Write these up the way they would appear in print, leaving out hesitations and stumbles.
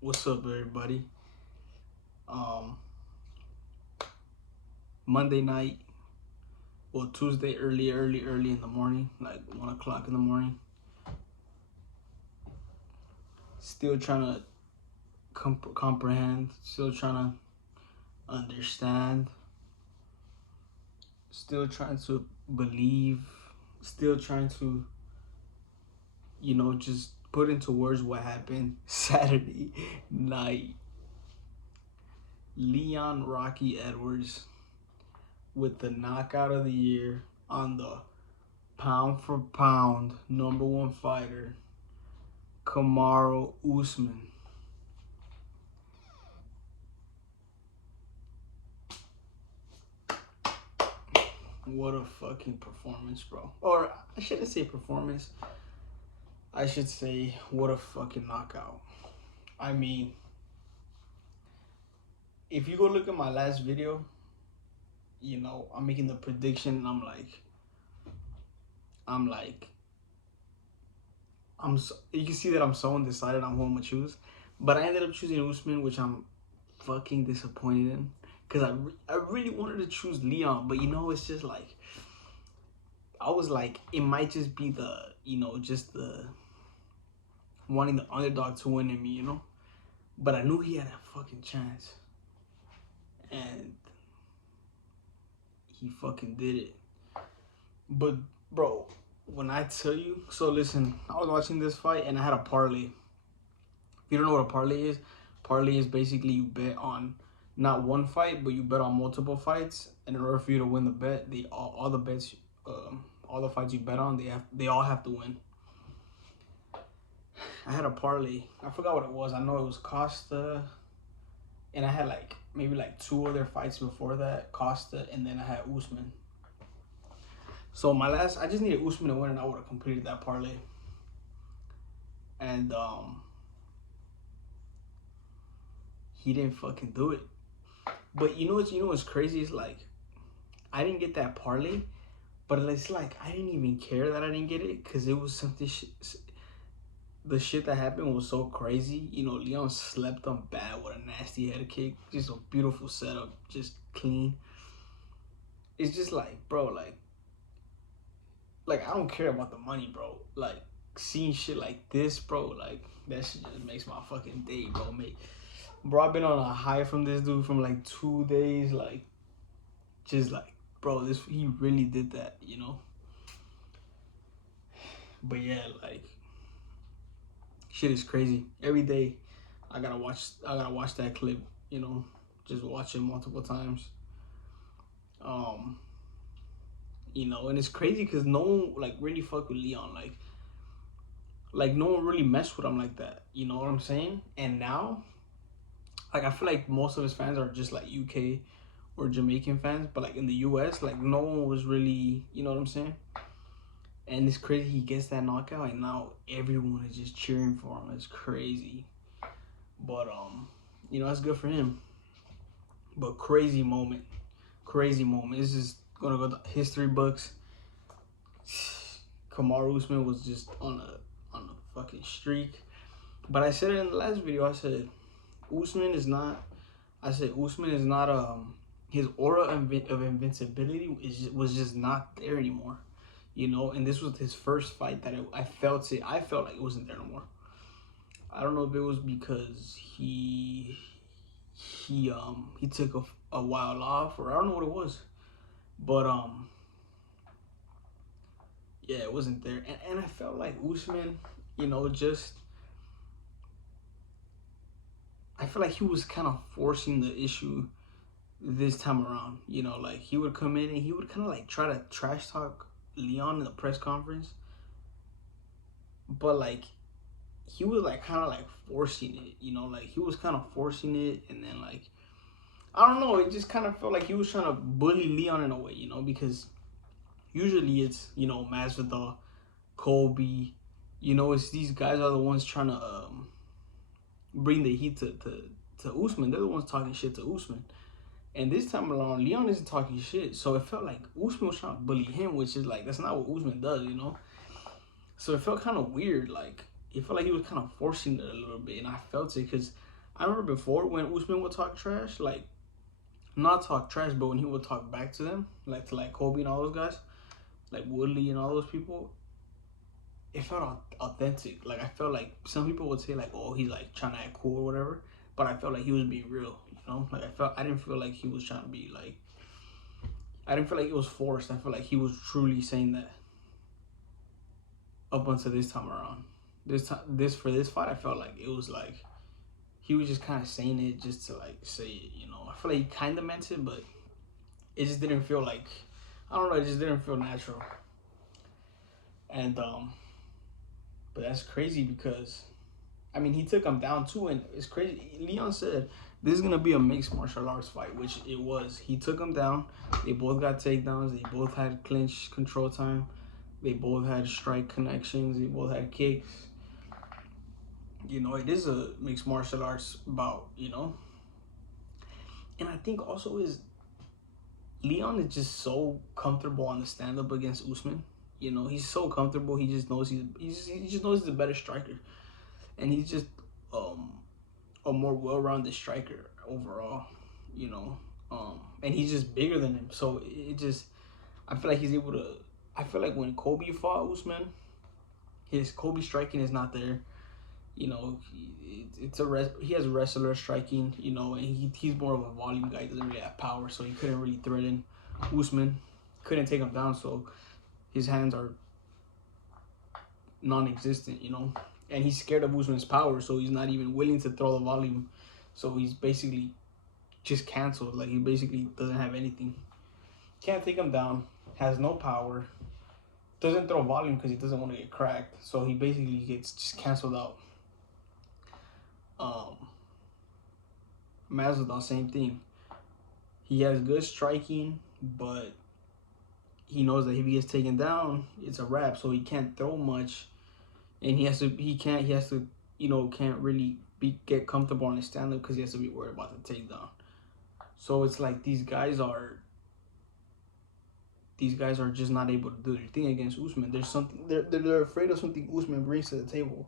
What's up, everybody? Um, Monday night, well, Tuesday, early in the morning, like 1 o'clock in the morning. Still trying to comprehend, still trying to understand, still trying to believe, still trying to, just put into words what happened Saturday night. Leon Rocky Edwards with the knockout of the year on the pound for pound #1 fighter, Kamaru Usman. What a fucking performance, bro. Or I shouldn't say performance. I should say what a fucking knockout. I mean, if you go look at my last video, I'm making the prediction and I'm like, you can see that I'm so undecided on who I'm gonna choose. But I ended up choosing Usman, which I'm fucking disappointed in. Because I really wanted to choose Leon, but it's just like, I was like, it might just be just the wanting the underdog to win in me, But I knew he had a fucking chance. And he fucking did it. But, bro, when I tell you, so listen, I was watching this fight and I had a parlay. If you don't know what a parlay is basically you bet on not one fight, but you bet on multiple fights. And in order for you to win the bet, all the bets, all the fights you bet on, they all have to win. I had a parlay. I forgot what it was. I know it was Costa, and I had maybe two other fights before that, Costa, and then I had Usman. So I just needed Usman to win, and I would have completed that parlay. And he didn't fucking do it. But what's crazy is like, I didn't get that parlay, but it's like I didn't even care that I didn't get it because it was something. The shit that happened was so crazy. Leon slept on bad with a nasty head kick. Just a beautiful setup, just clean. It's just like, bro, like I don't care about the money, bro. Like seeing shit like this, bro, like that shit just makes my fucking day, bro. Bro, I've been on a high from this dude from like 2 days, like just like, bro, he really did that, But yeah, like shit is crazy. Every day I gotta watch that clip, just watch it multiple times. Um, and it's crazy because no one like really fuck with Leon, like no one really messed with him like that. You know what I'm saying? And now, like I feel like most of his fans are just like UK or Jamaican fans, but like in the US, like no one was really, you know what I'm saying? And it's crazy he gets that knockout, and now everyone is just cheering for him. It's crazy, but that's good for him. But crazy moment. This is gonna go to history books. Kamaru Usman was just on a fucking streak. But I said it in the last video. I said Usman is not. His aura of invincibility was just not there anymore. And this was his first fight that I felt it. I felt like it wasn't there no more. I don't know if it was because he took a while off, or I don't know what it was, but yeah, it wasn't there, and I felt like Usman, just I feel like he was kind of forcing the issue this time around. Like he would come in and he would kind of like try to trash talk Leon in the press conference, but like he was like kind of like forcing it, like he was kind of forcing it, and then like I don't know, it just kind of felt like he was trying to bully Leon in a way, because usually it's Masvidal, Colby, it's these guys are the ones trying to bring the heat to Usman. They're the ones talking shit to Usman. And this time around, Leon isn't talking shit. So it felt like Usman was trying to bully him, which is like, that's not what Usman does, So it felt kind of weird. Like, it felt like he was kind of forcing it a little bit. And I felt it because I remember before when Usman would talk trash, like not talk trash, but when he would talk back to them, like to like Kobe and all those guys, like Woodley and all those people, it felt authentic. Like I felt like some people would say like, oh, he's like trying to act cool or whatever, but I felt like he was being real. You know, like I didn't feel like he was trying to be like. I didn't feel like it was forced. I felt like he was truly saying that. Up until this time around, for this fight, I felt like it was like he was just kind of saying it just to like say it. You know, I feel like he kind of meant it, but it just didn't feel like, I don't know. It just didn't feel natural. And but that's crazy because, I mean, he took him down too, and it's crazy. Leon said this is gonna be a mixed martial arts fight, which it was. He took him down. They both got takedowns. They both had clinch control time. They both had strike connections. They both had kicks. You know, it is a mixed martial arts bout. You know, and I think also is Leon is just so comfortable on the stand up against Usman. You know, he's so comfortable. He just knows he just knows he's a better striker, and he's just a more well-rounded striker overall. You know, and he's just bigger than him. So it just, I feel like he's able to. I feel like when Kobe fought Usman, his Kobe striking is not there. You know, he has wrestler striking. You know, and he's more of a volume guy. He doesn't really have power, so he couldn't really threaten Usman. Couldn't take him down, so his hands are non-existent. You know, and he's scared of Usman's power, so he's not even willing to throw the volume. So he's basically just canceled. Like he basically doesn't have anything. Can't take him down. Has no power. Doesn't throw volume because he doesn't want to get cracked. So he basically gets just canceled out. Masvidal, same thing. He has good striking, but he knows that if he gets taken down, it's a wrap. So he can't throw much, and he has to, you know, can't really get comfortable on his stand up because he has to be worried about the takedown. So it's like these guys are just not able to do their thing against Usman. There's something they're afraid of something Usman brings to the table.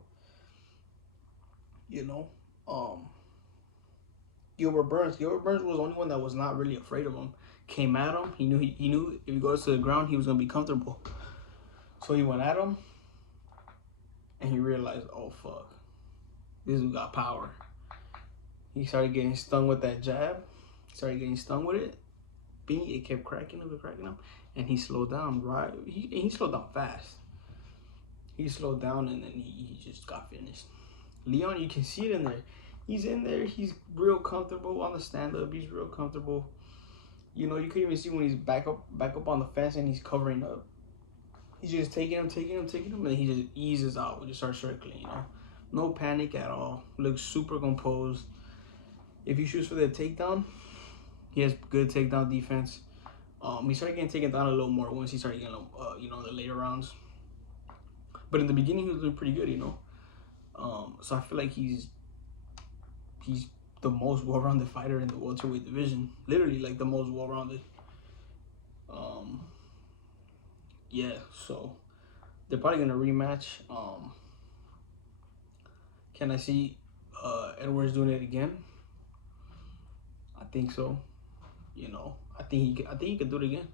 You know, Gilbert Burns was the only one that was not really afraid of him. Came at him. He knew if he goes to the ground, he was gonna be comfortable. So he went at him, and he realized, oh fuck, this dude got power. He started getting stung with that jab. Started getting stung with it. It kept cracking him, and he slowed down. Right, he slowed down fast. He slowed down, and then he just got finished. Leon, you can see it in there. He's in there. He's real comfortable on the stand-up. He's real comfortable. You know, you can even see when he's back up on the fence and he's covering up. He's just taking him, and then he just eases out and just starts circling. You know, no panic at all. Looks super composed. If he shoots for the takedown, he has good takedown defense. He started getting taken down a little more once he started getting, you know, the later rounds. But in the beginning, he was doing pretty good, you know. So I feel like he's the most well-rounded fighter in the welterweight division. Literally, like the most well-rounded. Yeah. So they're probably gonna rematch. Can I see Edwards doing it again? I think so. You know, I think he could do it again.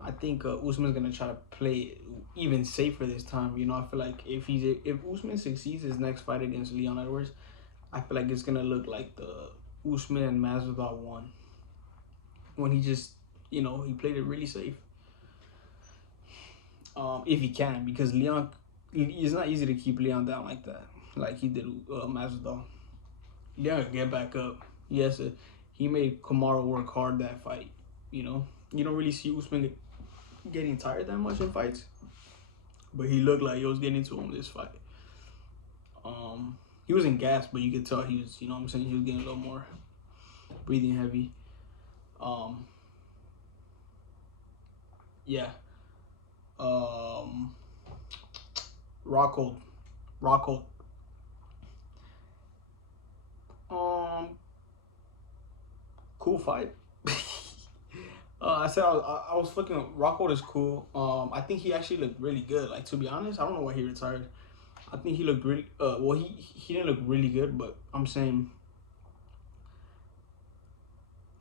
I think Usman's gonna try to play it even safer this time. You know, I feel like if Usman succeeds his next fight against Leon Edwards, I feel like it's gonna look like the Usman and Masvidal one, when he just, you know, he played it really safe. If he can, because Leon, it's not easy to keep Leon down like that, like he did Masvidal. Leon could get back up. Yes, he made Kamaru work hard that fight. You know, you don't really see Usman getting tired that much in fights, but he looked like he was getting to him this fight. He wasn't gassed, but you could tell he was, you know what I'm saying, he was getting a little more breathing heavy. Yeah. Rockhold. Cool fight. I said I was looking. Rockhold is cool. I think he actually looked really good. Like, to be honest, I don't know why he retired. I think he looked really. Well, he didn't look really good, but I'm saying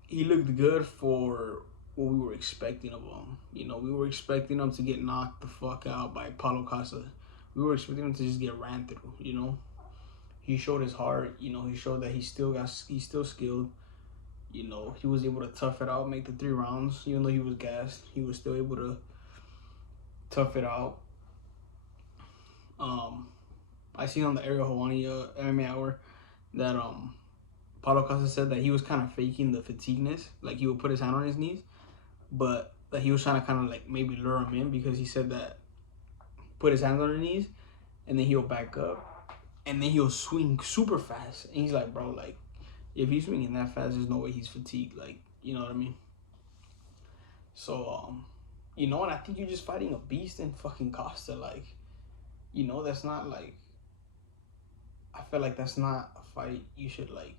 he looked good for what we were expecting of him. You know, we were expecting him to get knocked the fuck out by Paulo Costa. We were expecting him to just get ran through. You know, he showed his heart. You know, he showed that he's still skilled. You know, he was able to tough it out, make the 3 rounds, even though he was gassed. He was still able to tough it out. I seen on the Ariel Helwani MMA Hour that Paulo Costa said that he was kind of faking the fatigueness, like he would put his hand on his knees, but that he was trying to kind of like maybe lure him in, because he said that put his hands on his knees and then he'll back up and then he'll swing super fast. And he's like, bro, like if he's swinging that fast, there's no way he's fatigued. Like, you know what I mean? So, you know, and I think you're just fighting a beast in fucking Costa. Like, you know, that's not like, I feel like that's not a fight you should like.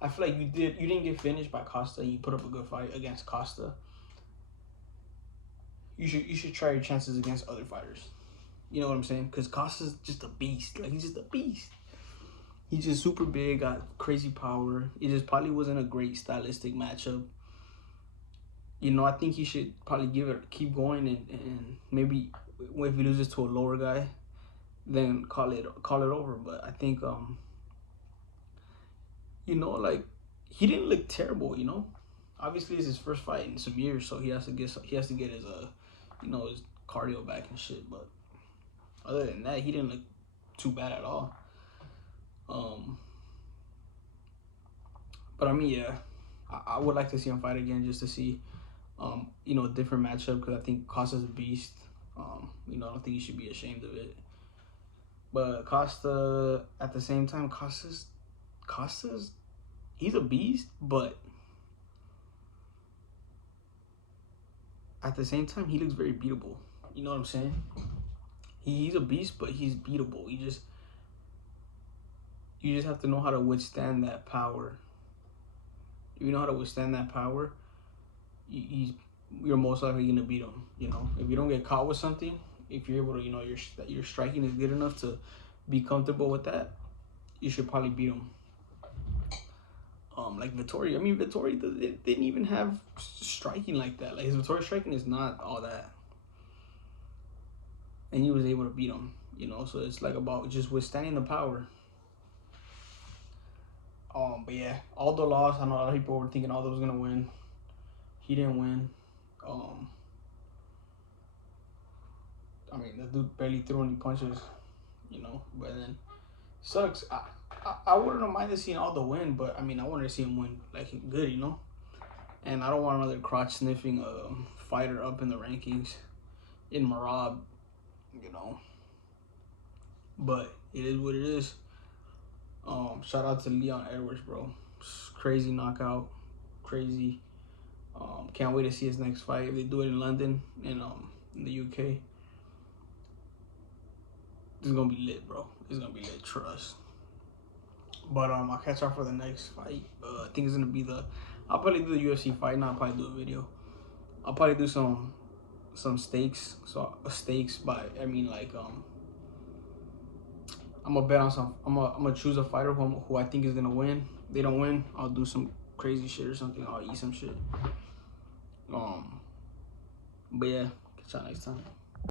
I feel like you didn't get finished by Costa. You put up a good fight against Costa. You should try your chances against other fighters. You know what I'm saying? Because Costa's just a beast. Like, he's just a beast. He's just super big, got crazy power. It just probably wasn't a great stylistic matchup. You know, I think he should probably keep going, and maybe if he loses to a lower guy, then call it over. But I think you know, like, he didn't look terrible. You know, obviously it's his first fight in some years, so he has to get his you know, his cardio back and shit. But other than that, he didn't look too bad at all. But I mean, yeah, I would like to see him fight again, just to see, you know, a different matchup, because I think Costa's a beast. You know, I don't think he should be ashamed of it. But Costa, at the same time, Costa's, he's a beast, but at the same time, he looks very beatable. You know what I'm saying? He's a beast, but he's beatable. You just have to know how to withstand that power. If you know how to withstand that power, you're most likely gonna beat him. You know, if you don't get caught with something, if you're able to, you know, your striking is good enough to be comfortable with that, you should probably beat him. Like Vettori. I mean, Vettori didn't even have striking like that. Like, his Vettori striking is not all that, and he was able to beat him. You know, so it's like about just withstanding the power. But yeah, Aldo lost. I know a lot of people were thinking Aldo was gonna win. He didn't win. I mean, the dude barely threw any punches, you know. But then, sucks. I wouldn't have minded seeing Aldo win, but I mean, I wanted to see him win like good, you know. And I don't want another crotch sniffing fighter up in the rankings in Marab, you know. But it is what it is. Shout out to Leon Edwards, bro. Crazy knockout, crazy. Can't wait to see his next fight. If they do it in London and in the UK, this is gonna be lit, bro. It's gonna be lit, trust. But I'll catch y'all for the next fight. I think it's gonna be I'll probably do the UFC fight. Not probably do a video. I'll probably do some stakes. So stakes, but I mean, like, I'm gonna bet on some. I'm gonna choose a fighter who I think is gonna win. If they don't win, I'll do some crazy shit or something. I'll eat some shit. But yeah, catch y'all next time.